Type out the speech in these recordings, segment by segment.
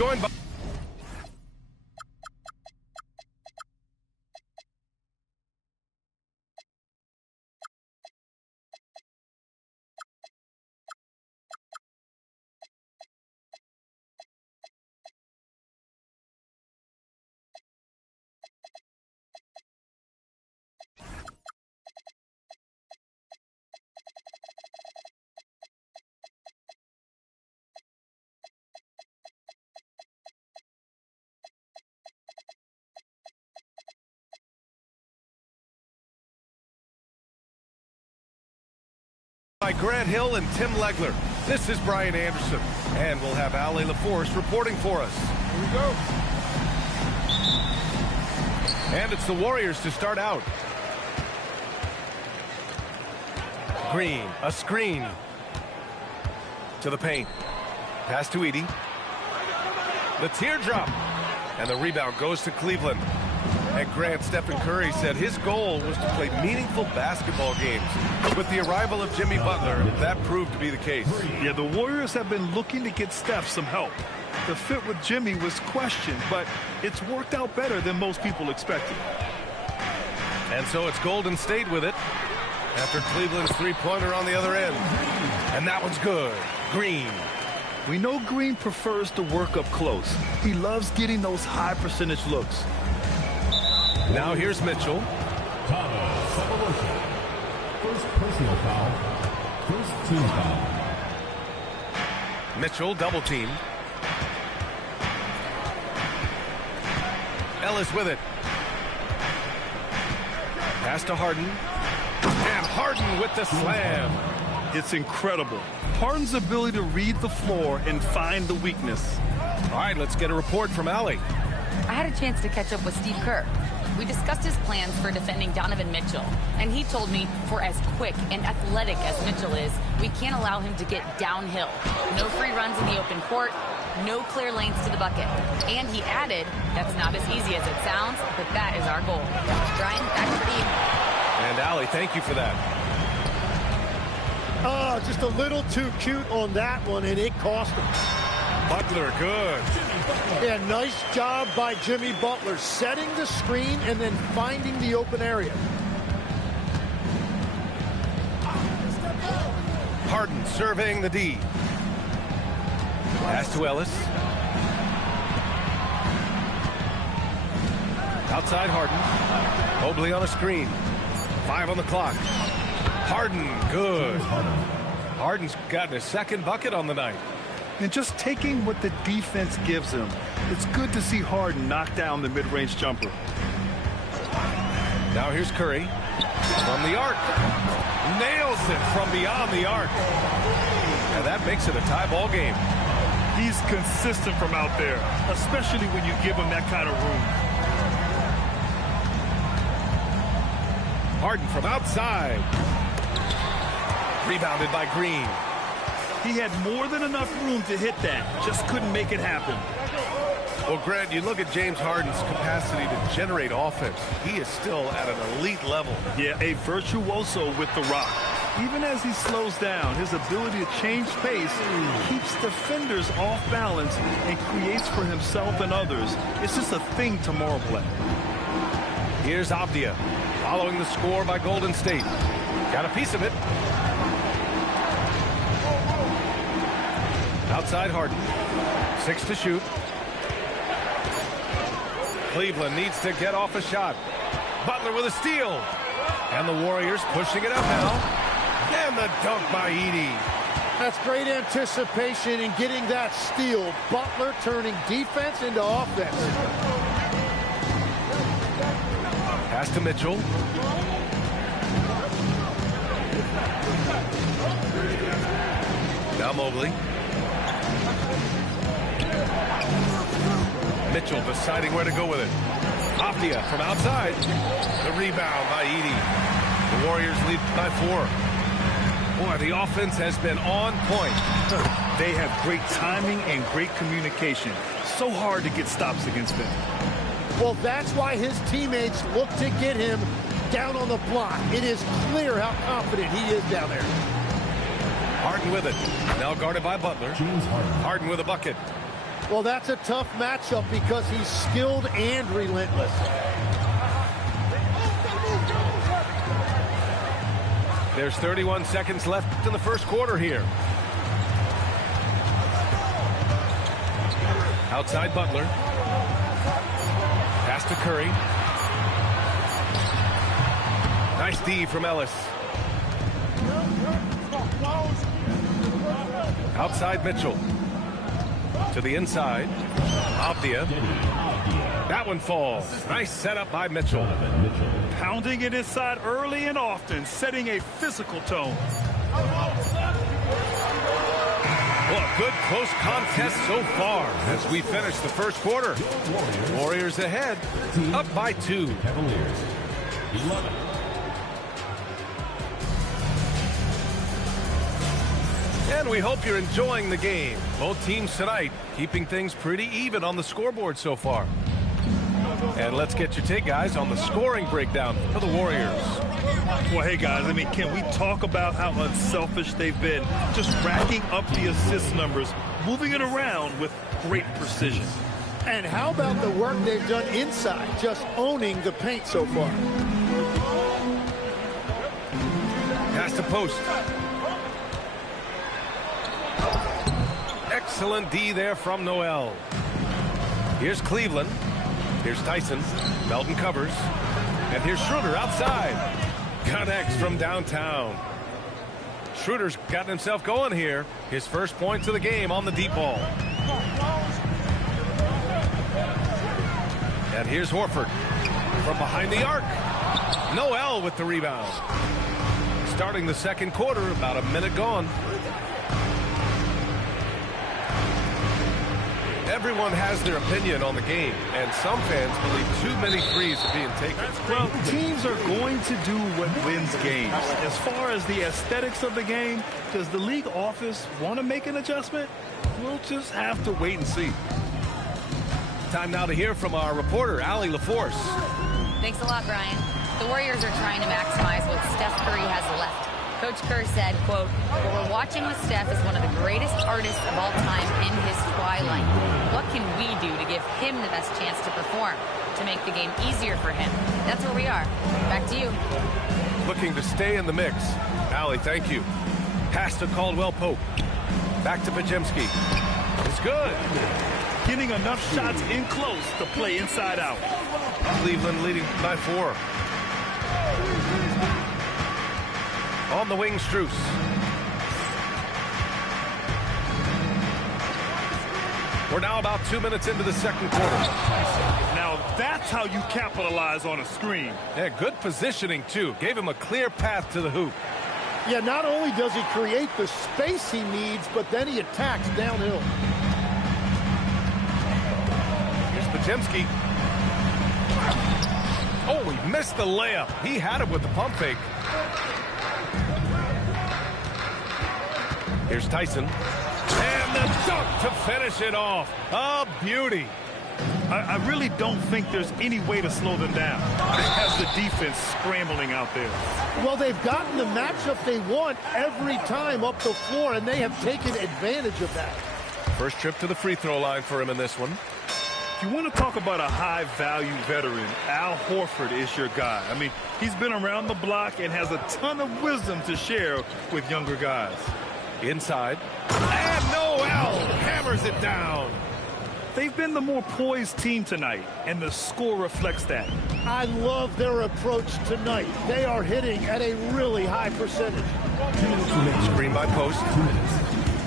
joined by Grant Hill and Tim Legler. This is Brian Anderson, and we'll have Ali LaForce reporting for us. Here we go. And it's the Warriors to start out. Green, a screen. To the paint. Pass to Edie. The teardrop. And the rebound goes to Cleveland. And Grant, Stephen Curry said his goal was to play meaningful basketball games. With the arrival of Jimmy Butler, that proved to be the case. Yeah, the Warriors have been looking to get Steph some help. The fit with Jimmy was questioned, but it's worked out better than most people expected. And so it's Golden State with it after Cleveland's three-pointer on the other end. And that one's good. Green. We know Green prefers to work up close. He loves getting those high percentage looks. Now here's Mitchell. First personal foul. First team foul. Mitchell double team. Ellis with it. Pass to Harden. And Harden with the slam. It's incredible. Harden's ability to read the floor and find the weakness. All right, let's get a report from Ali. I had a chance to catch up with Steve Kerr. We discussed his plans for defending Donovan Mitchell, and he told me for as quick and athletic as Mitchell is, we can't allow him to get downhill. No free runs in the open court, no clear lanes to the bucket. And he added, that's not as easy as it sounds, but that is our goal. Brian, back to you. And Ali, thank you for that. Oh, just a little too cute on that one, and it cost him. Butler, good. Yeah, nice job by Jimmy Butler, setting the screen and then finding the open area. Harden surveying the D. Pass to Ellis. Outside Harden. Mobley on a screen. 5 on the clock. Harden, good. Harden's gotten his second bucket on the night. And just taking what the defense gives him, it's good to see Harden knock down the mid-range jumper. Now here's Curry from the arc. Nails it from beyond the arc. And that makes it a tie ball game. He's consistent from out there, especially when you give him that kind of room. Harden from outside. Rebounded by Green. He had more than enough room to hit that, just couldn't make it happen. Well, Grant, you look at James Harden's capacity to generate offense. He is still at an elite level. Yeah, a virtuoso with the rock. Even as he slows down, his ability to change pace keeps defenders off balance and creates for himself and others. It's just a thing to marvel at. Here's Avdia, following the score by Golden State. Got a piece of it. Outside Harden. 6 to shoot. Cleveland needs to get off a shot. Butler with a steal. And the Warriors pushing it up now. And the dunk by Edie. That's great anticipation in getting that steal. Butler turning defense into offense. Pass to Mitchell. Now Mobley. Mitchell deciding where to go with it. Avdia from outside. The rebound by Edie. The Warriors lead by 4. Boy, the offense has been on point. They have great timing and great communication. So hard to get stops against them. Well, that's why his teammates look to get him down on the block. It is clear how confident he is down there. Harden with it. Now guarded by Butler. James Harden. Harden with a bucket. Well, that's a tough matchup because he's skilled and relentless. There's 31 seconds left in the first quarter here. Outside Butler. Pass to Curry. Nice D from Ellis. Outside Mitchell. To the inside. Abdia. That one falls. Nice setup by Mitchell. Pounding it inside early and often, setting a physical tone. Well, a good close contest so far as we finish the first quarter. Warriors ahead, up by 2. Cavaliers, 11. And we hope you're enjoying the game. Both teams tonight keeping things pretty even on the scoreboard so far. And let's get your take, guys, on the scoring breakdown for the Warriors. Well, hey, guys, I mean, can we talk about how unselfish they've been? Just racking up the assist numbers, moving it around with great precision. And how about the work they've done inside, just owning the paint so far? Pass to post. Excellent D there from Noel. Here's Cleveland. Here's Tyson. Melton covers. And here's Schroeder outside. Connects from downtown. Schroeder's gotten himself going here. His first points of the game on the deep ball. And here's Horford from behind the arc. Noel with the rebound. Starting the second quarter, about a minute gone. Everyone has their opinion on the game, and some fans believe too many threes are being taken. Well, teams are going to do what wins games. As far as the aesthetics of the game, does the league office want to make an adjustment? We'll just have to wait and see. Time now to hear from our reporter, Allie LaForce. Thanks a lot, Brian. The Warriors are trying to maximize what Steph Curry has left. Coach Kerr said, quote, "What we're watching with Steph is one of the greatest artists of all time in his twilight. What can we do to give him the best chance to perform, to make the game easier for him?" That's where we are. Back to you. Looking to stay in the mix. Allie, thank you. Pass to Caldwell Pope. Back to Pajemski. It's good. Getting enough shots in close to play inside out. Cleveland leading by 4. On the wing, Strus. We're now about 2 minutes into the second quarter. Now that's how you capitalize on a screen. Yeah, good positioning, too. Gave him a clear path to the hoop. Yeah, not only does he create the space he needs, but then he attacks downhill. Here's Pajemski. Oh, he missed the layup. He had it with the pump fake. Here's Tyson. And the dunk to finish it off. A beauty. I really don't think there's any way to slow them down. It has the defense scrambling out there. Well, they've gotten the matchup they want every time up the floor, and they have taken advantage of that. First trip to the free throw line for him in this one. If you want to talk about a high-value veteran, Al Horford is your guy. I mean, he's been around the block and has a ton of wisdom to share with younger guys. Inside. And Noel hammers it down. They've been the more poised team tonight, and the score reflects that. I love their approach tonight. They are hitting at a really high percentage. 2 minutes remaining. Screen by post. 2 minutes.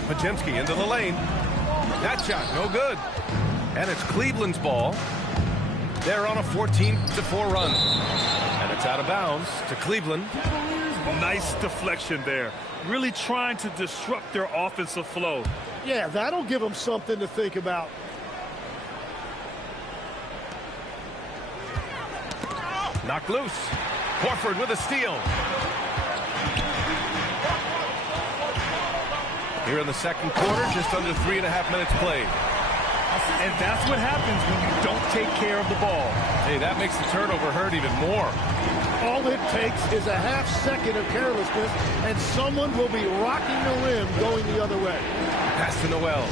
Pajemski into the lane. That shot, no good. And it's Cleveland's ball. They're on a 14-4 run. And it's out of bounds to Cleveland. Nice deflection there. Really trying to disrupt their offensive flow. Yeah, that'll give them something to think about. Knocked loose. Horford with a steal. Here in the second quarter, just under 3.5 minutes played. And that's what happens when you don't take care of the ball. Hey, that makes the turnover hurt even more. All it takes is a half second of carelessness, and someone will be rocking the rim going the other way. Pass to Noel.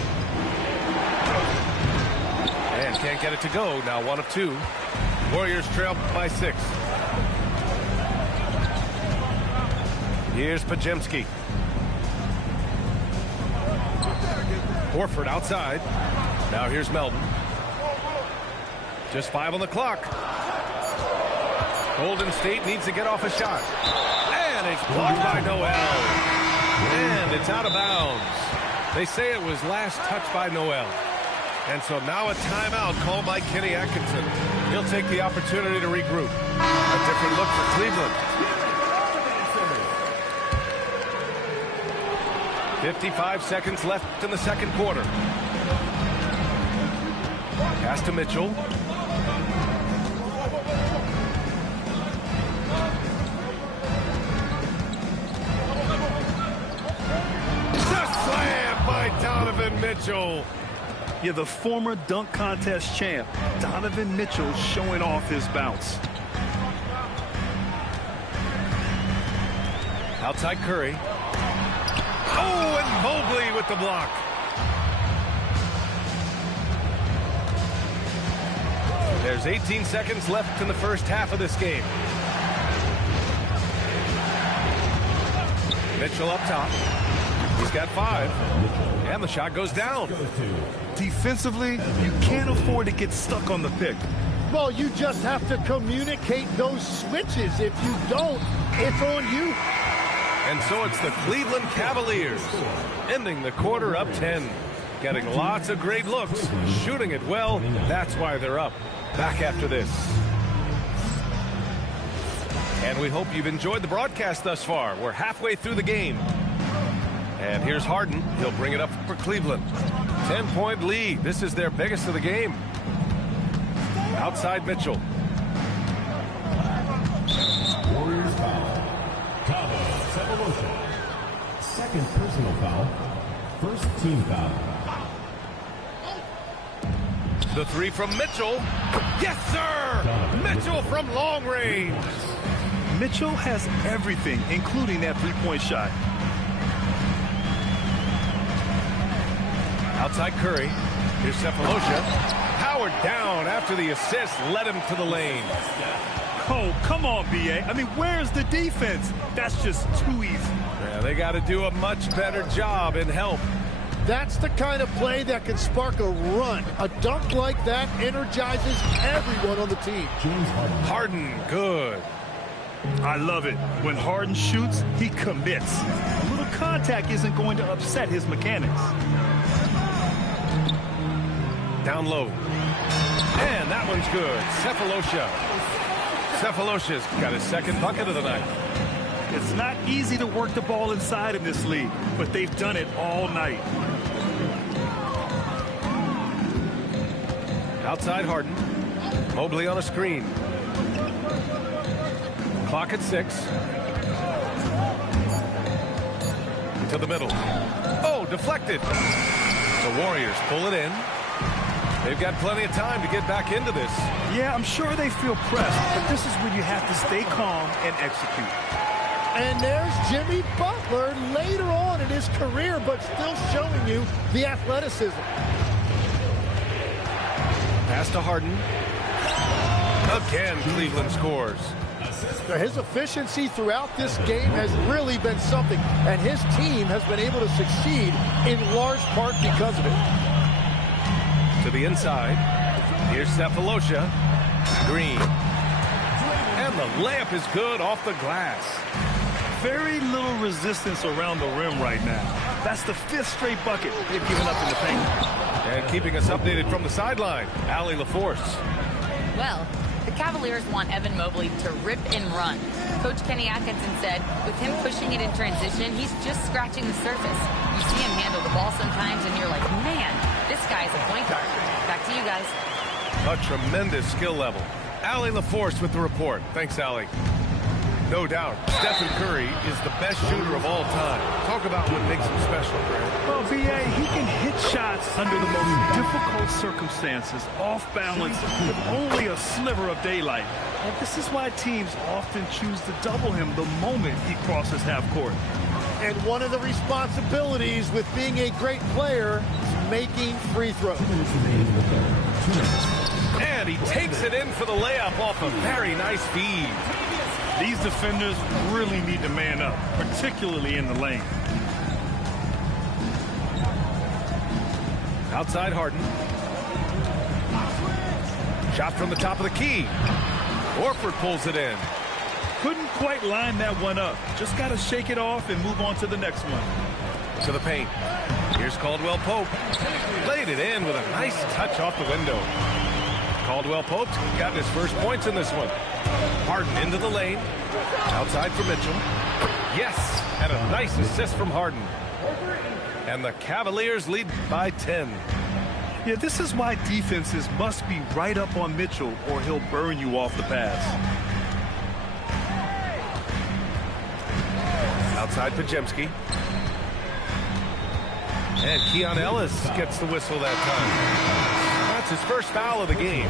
And can't get it to go. Now 1 of 2. Warriors trail by 6. Here's Pajemski. Horford outside. Now here's Melton. Just 5 on the clock. Golden State needs to get off a shot. And it's blocked by Noel. And it's out of bounds. They say it was last touched by Noel. And so now a timeout called by Kenny Atkinson. He'll take the opportunity to regroup. A different look for Cleveland. 55 seconds left in the second quarter. Pass to Mitchell. Just slammed by Donovan Mitchell. Yeah, the former dunk contest champ, Donovan Mitchell, showing off his bounce. Outside Curry. Oh, and Mobley with the block. There's 18 seconds left in the first half of this game. Mitchell up top. He's got 5. And the shot goes down. Defensively, you can't afford to get stuck on the pick. Well, you just have to communicate those switches. If you don't, it's on you. And so it's the Cleveland Cavaliers ending the quarter up 10. Getting lots of great looks, shooting it well. That's why they're up. Back after this. And we hope you've enjoyed the broadcast thus far. We're halfway through the game. And here's Harden. He'll bring it up for Cleveland. 10-point lead. This is their biggest of the game. Outside Mitchell. Warriors foul. Second personal foul. First team foul. The 3 from Mitchell. Yes, sir! Mitchell from long range. Mitchell has everything, including that three-point shot. Outside Curry. Here's Cephalosha. Powered down after the assist led him to the lane. Oh, come on, B.A. I mean, where's the defense? That's just too easy. Yeah, they got to do a much better job in help. That's the kind of play that can spark a run. A dunk like that energizes everyone on the team. Harden, good. I love it. When Harden shoots, he commits. A little contact isn't going to upset his mechanics. Down low. And that one's good. Cephalosha. Cephalosha's got his second bucket of the night. It's not easy to work the ball inside in this league, but they've done it all night. Outside Harden. Mobley on a screen. Clock at 6. To the middle. Oh, deflected. The Warriors pull it in. They've got plenty of time to get back into this. Yeah, I'm sure they feel pressed, but this is when you have to stay calm and execute. And there's Jimmy Butler later on in his career, but still showing you the athleticism. Pass to Harden. Again, Cleveland scores. His efficiency throughout this game has really been something, and his team has been able to succeed in large part because of it. To the inside. Here's Cephalosha. Green. And the layup is good off the glass. Very little resistance around the rim right now. That's the 5th straight bucket they've given up in the paint. And keeping us updated from the sideline, Allie LaForce. Well, the Cavaliers want Evan Mobley to rip and run. Coach Kenny Atkinson said with him pushing it in transition, he's just scratching the surface. You see him handle the ball sometimes and you're like, man, this guy's a point guard. Back to you guys. A tremendous skill level. Allie LaForce with the report. Thanks, Allie. No doubt, Stephen Curry is the best shooter of all time. Talk about what makes him special, Grant. Well, B.A., he can hit shots under the most difficult circumstances, off balance, with only a sliver of daylight. And this is why teams often choose to double him the moment he crosses half court. And one of the responsibilities with being a great player is making free throws. And he takes it in for the layup off a very nice feed. These defenders really need to man up, particularly in the lane. Outside Harden. Shot from the top of the key. Horford pulls it in. Couldn't quite line that one up. Just got to shake it off and move on to the next one. To the paint. Here's Caldwell Pope. Laid it in with a nice touch off the window. Caldwell Pope got his first points in this one. Harden into the lane. Outside for Mitchell. Yes, and a nice assist from Harden. And the Cavaliers lead by 10. Yeah, this is why defenses must be right up on Mitchell or he'll burn you off the pass. Outside Pajemski. And Keon Ellis gets the whistle that time. That's his first foul of the game.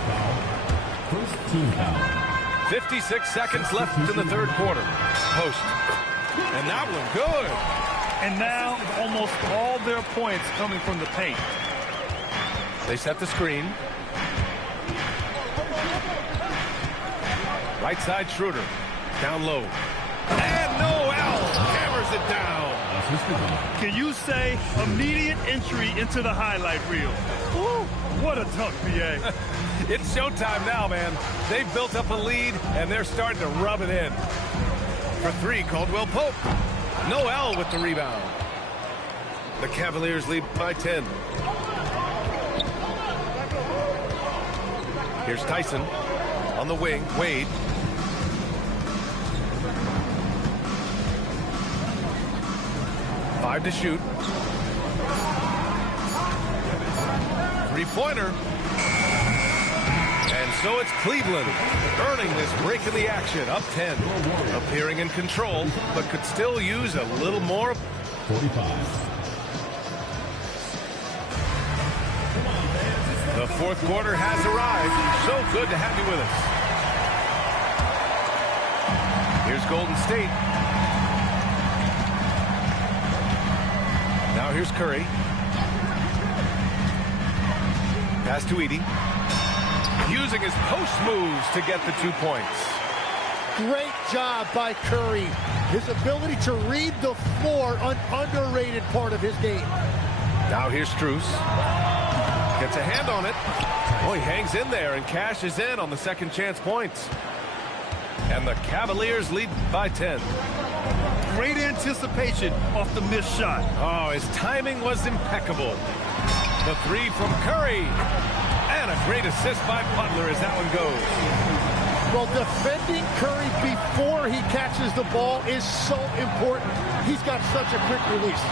First team foul. 56 seconds left in the third quarter. Post. And that one good. And now almost all their points coming from the paint. They set the screen. Right side Schroeder. Down low. And Noel hammers it down. Can you say immediate entry into the highlight reel? Ooh, what a dunk, BA. It's showtime now, man. They've built up a lead, and they're starting to rub it in. For three, Caldwell Pope. Noel with the rebound. The Cavaliers lead by 10. Here's Tyson on the wing. Wade. Five to shoot. Three-pointer. And so it's Cleveland earning this break in the action. Up 10. Appearing in control, but could still use a little more. 45. The fourth quarter has arrived. So good to have you with us. Here's Golden State. Now here's Curry. Pass to Edey. Using his post moves to get the 2 points. Great job by Curry. His ability to read the floor, an underrated part of his game. Now here's Strus. Gets a hand on it. Oh, he hangs in there and cashes in on the second chance points. And the Cavaliers lead by 10. Great anticipation off the missed shot. Oh, his timing was impeccable. The three from Curry. And a great assist by Butler as that one goes. Well, defending Curry before he catches the ball is so important. He's got such a quick release.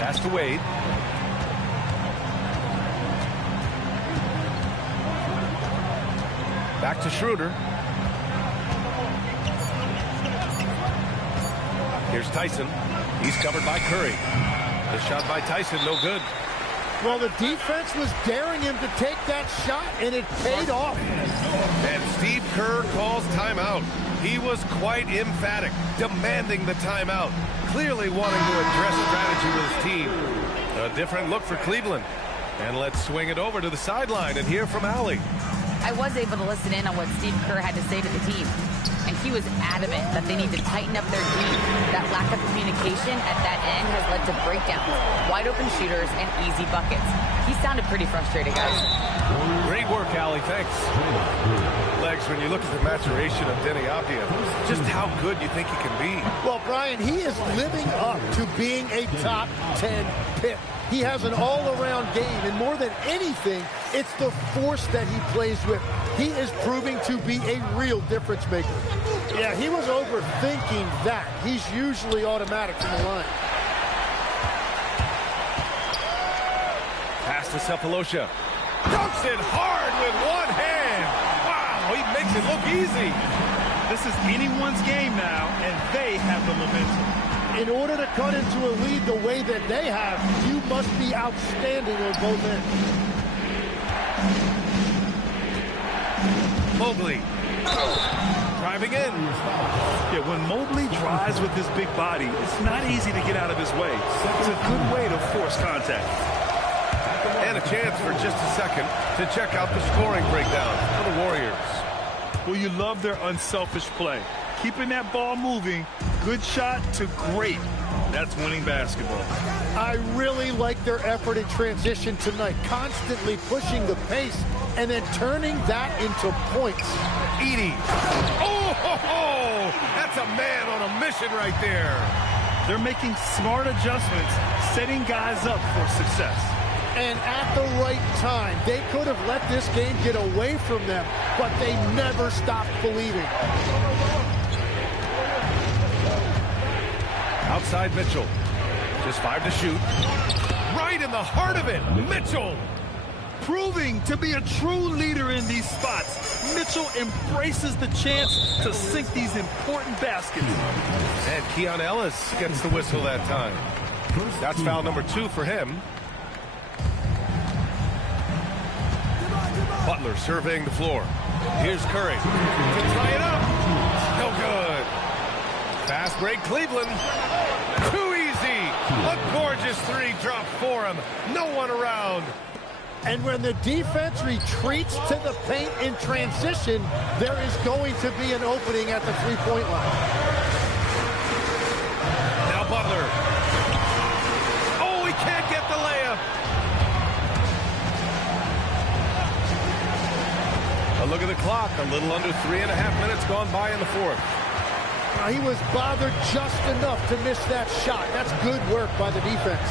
Pass to Wade. Back to Schroeder. Here's Tyson. He's covered by Curry. The shot by Tyson, no good. Well, the defense was daring him to take that shot, and it paid off. And Steve Kerr calls timeout. He was quite emphatic, demanding the timeout, clearly wanting to address strategy with his team. A different look for Cleveland. And let's swing it over to the sideline and hear from Allie. I was able to listen in on what Steve Kerr had to say to the team. And he was adamant that they need to tighten up their team. That lack of communication at that end has led to breakdowns, wide open shooters, and easy buckets. He sounded pretty frustrated, guys. Great work, Allie. Thanks. Legs, when you look at the maturation of Denny Avdia, just how good you think he can be. Well, Brian, he is living up to being a top 10 pick. He has an all-around game, and more than anything, it's the force that he plays with. He is proving to be a real difference maker. Yeah, he was overthinking that. He's usually automatic from the line. Pass to Cephalosha. Dunks it hard with one hand. Wow, he makes it look easy. This is anyone's game now, and they have the momentum. In order to cut into a lead the way that they have, you must be outstanding on both ends. Mobley. Driving in. Yeah, when Mobley drives with his big body, it's not easy to get out of his way. It's a good way to force contact. And a chance for just a second to check out the scoring breakdown for the Warriors. Well, you love their unselfish play. Keeping that ball moving, good shot to great. That's winning basketball. I really like their effort in transition tonight, constantly pushing the pace and then turning that into points. Edey. Oh, ho, ho! That's a man on a mission right there. They're making smart adjustments, setting guys up for success. And at the right time, they could have let this game get away from them, but they never stopped believing. Outside Mitchell. Just 5 to shoot. Right in the heart of it, Mitchell. Proving to be a true leader in these spots. Mitchell embraces the chance to sink these important baskets. And Keon Ellis gets the whistle that time. That's foul number 2 for him. Butler surveying the floor. Here's Curry to tie it up. No good. Fast break Cleveland. Too easy. A gorgeous 3 drop for him. No one around. And when the defense retreats to the paint in transition, there is going to be an opening at the three-point line. Now Butler. Oh, he can't get the layup. A look at the clock. A little under 3.5 minutes gone by in the fourth. He was bothered just enough to miss that shot. That's good work by the defense.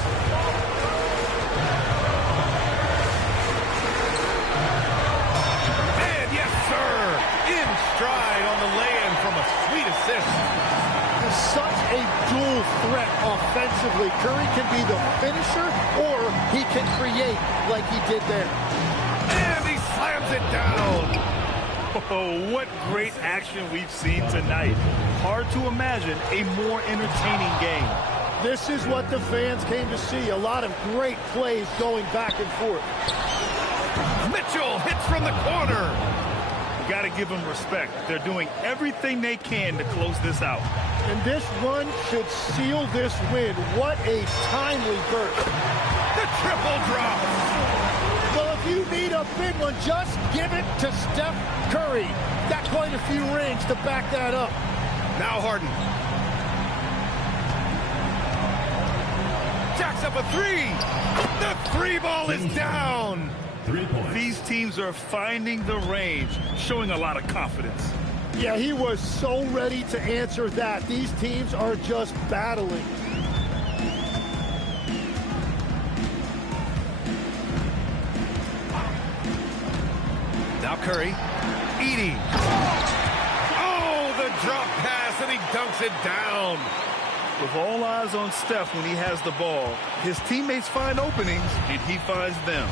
And yes, sir, in stride on the lay-in from a sweet assist. Such a dual threat offensively. Curry can be the finisher, or he can create like he did there. And he slams it down. Oh, what great action we've seen tonight. Hard to imagine a more entertaining game. This is what the fans came to see. A lot of great plays going back and forth. Mitchell hits from the corner. You got to give them respect. They're doing everything they can to close this out. And this run should seal this win. What a timely burst. The triple drop. Well, if you need a big one, just give it to Steph Curry. Got quite a few rings to back that up. Now Harden. Jacks up a 3. The 3 ball is down. 3 points. These teams are finding the range, showing a lot of confidence. Yeah, he was so ready to answer that. These teams are just battling. Now Curry. Edey. Oh, the drop pass, and he dunks it down. With all eyes on Steph when he has the ball, his teammates find openings, and he finds them.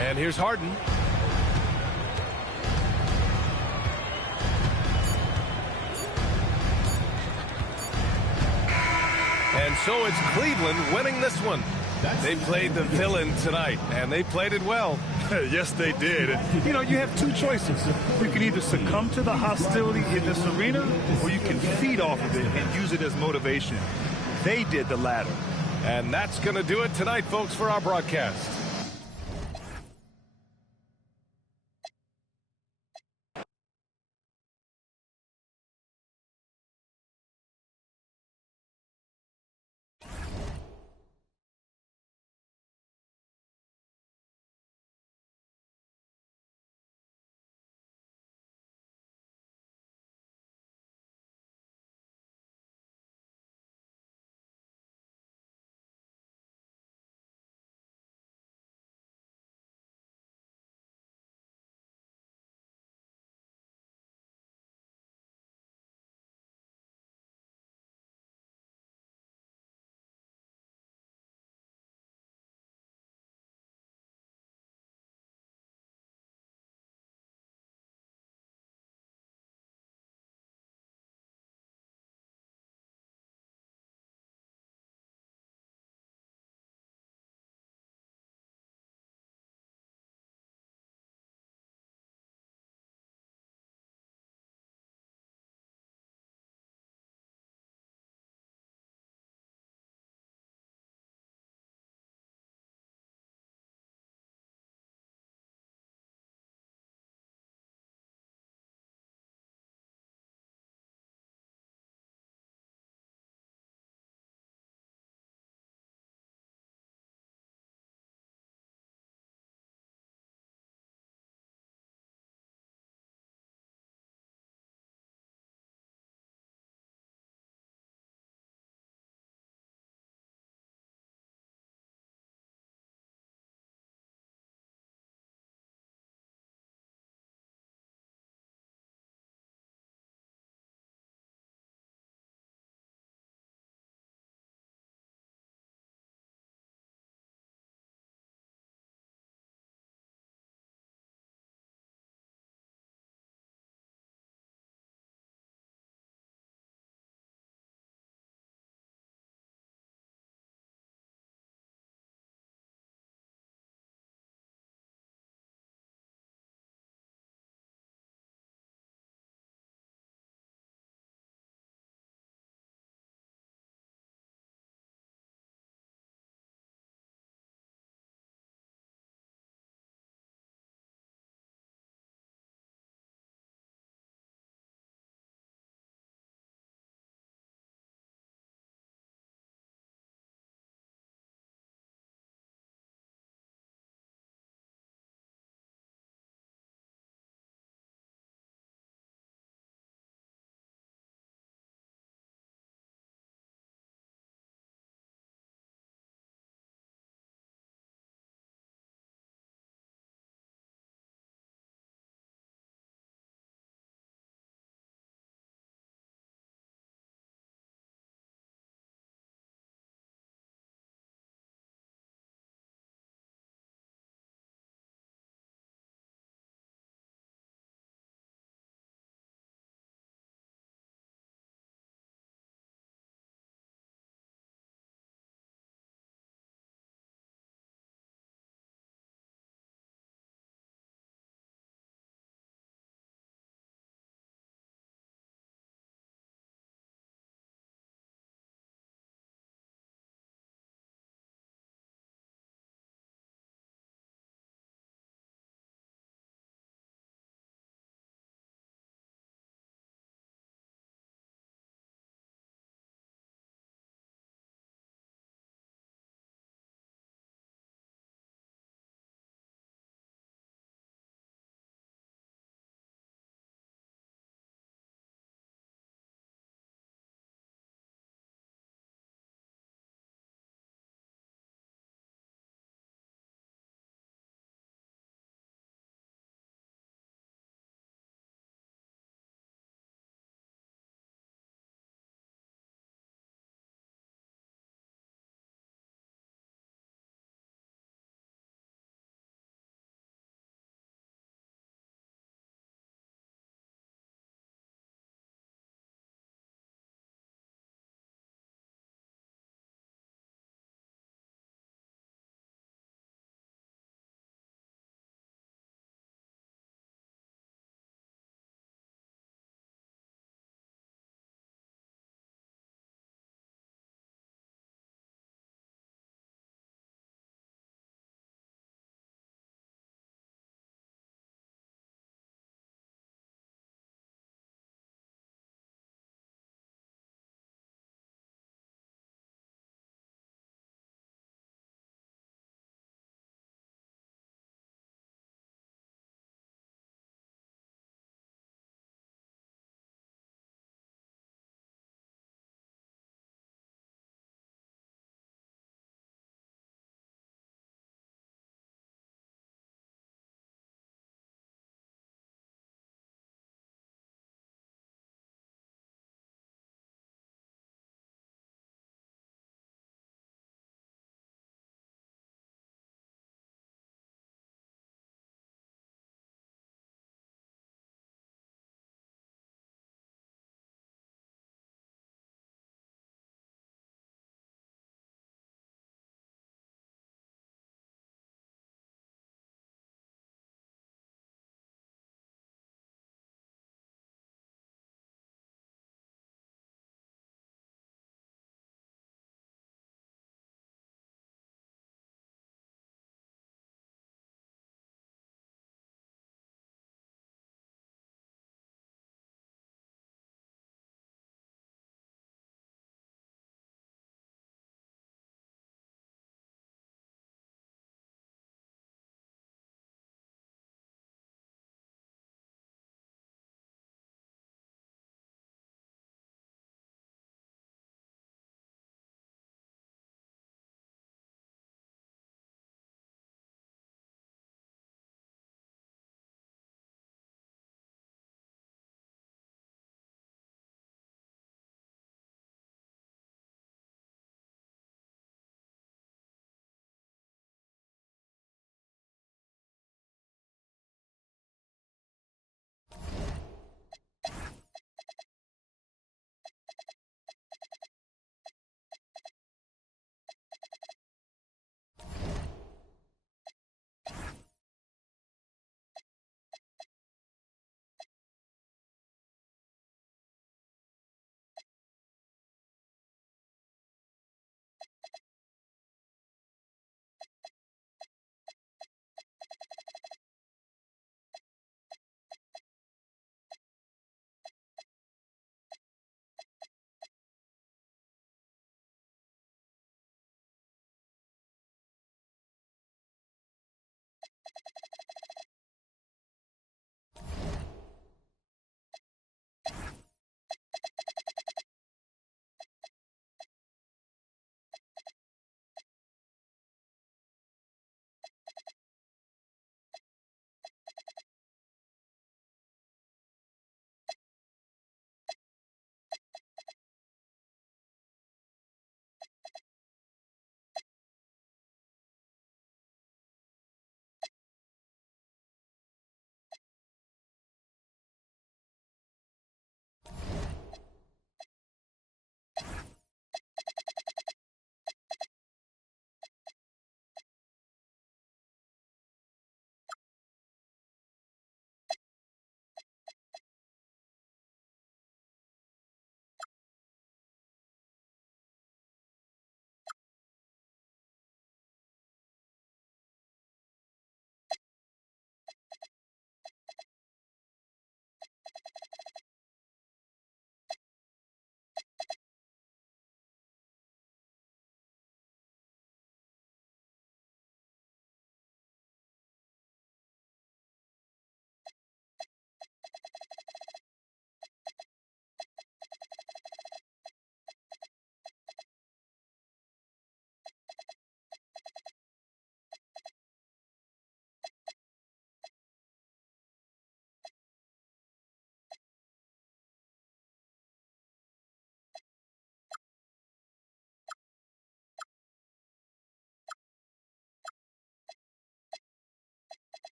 And here's Harden. And so it's Cleveland winning this one. They played the villain tonight, and they played it well. Yes, they did. You know, you have 2 choices. You can either succumb to the hostility in this arena, or you can feed off of it and use it as motivation. They did the latter. And that's going to do it tonight, folks, for our broadcast.